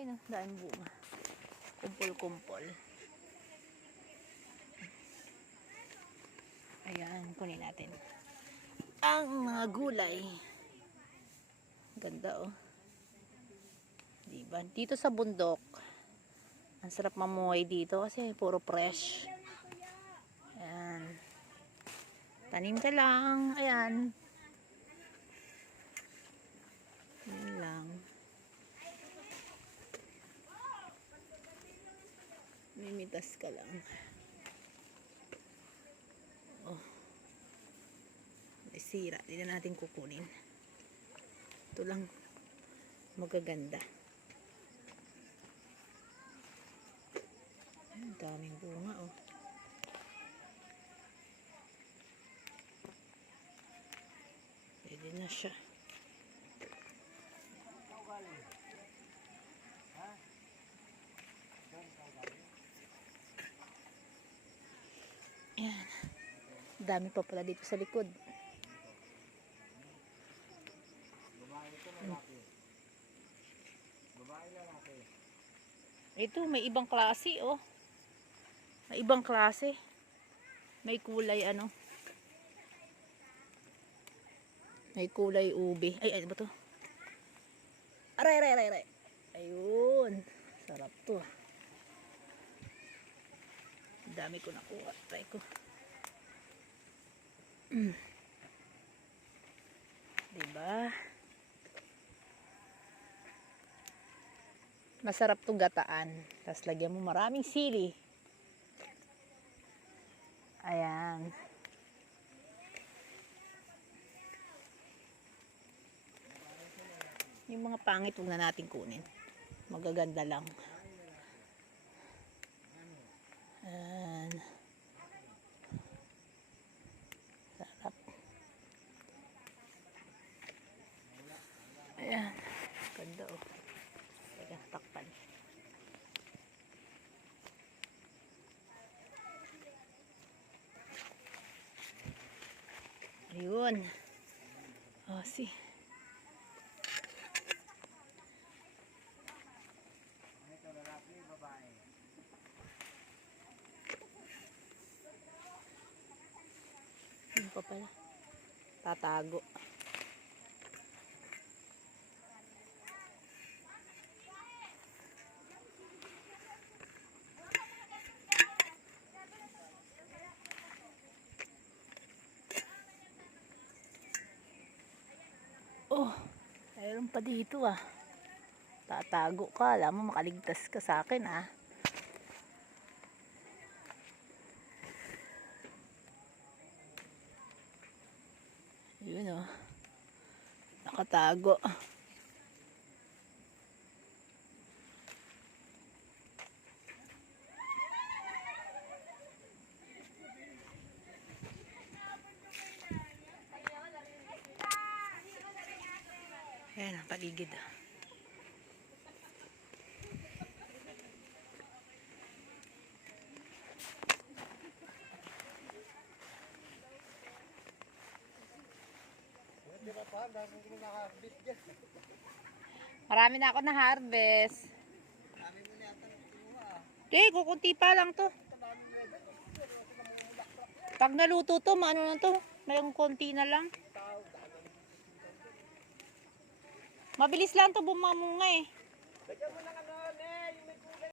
Ayun, daan bunga. Kumpol-kumpol. Ayan, kunin natin. Ang mga gulay. Ganda oh. Diba? Dito sa bundok, ang sarap mamuhay dito kasi puro fresh. Ayan. Tanim ka lang. Ayan. Ayan lang. Mimitas ka lang. Oh. Sira. Hindi na natin kukunin. Ito lang. Magaganda. Ang daming bunga oh. Pwede na siya. Ayan. Dami pa pala dito sa likod. Ito, may ibang klase oh. May ibang klase. May kulay ano. May kulay ube. Ay, ano ba to? Aray, aray, aray, aray. Ayun. Sarap to. Dami ko nakuha. Try ko. Diba? Masarap to gataan. Tapos lagyan mo maraming sili. Ayan. Yung mga pangit huwag na natin kunin. Magaganda lang. Ayan. Sarap. Ayan. Ganda oh. Teka, takpan. Ayun. Oh, see. Ano pa pala? Tatago. Oh, mayroon pa dito ah. Tatago ka. Alam mo, makaligtas ka sa akin ah. Yun oh. Nakatago. Ayan ang paligid ah. Marami na ako na harvest. Okay, kukunti pa lang to. Pag naluto to, maano na to? Mayroong konti na lang. Mabilis lang to bumamunga eh.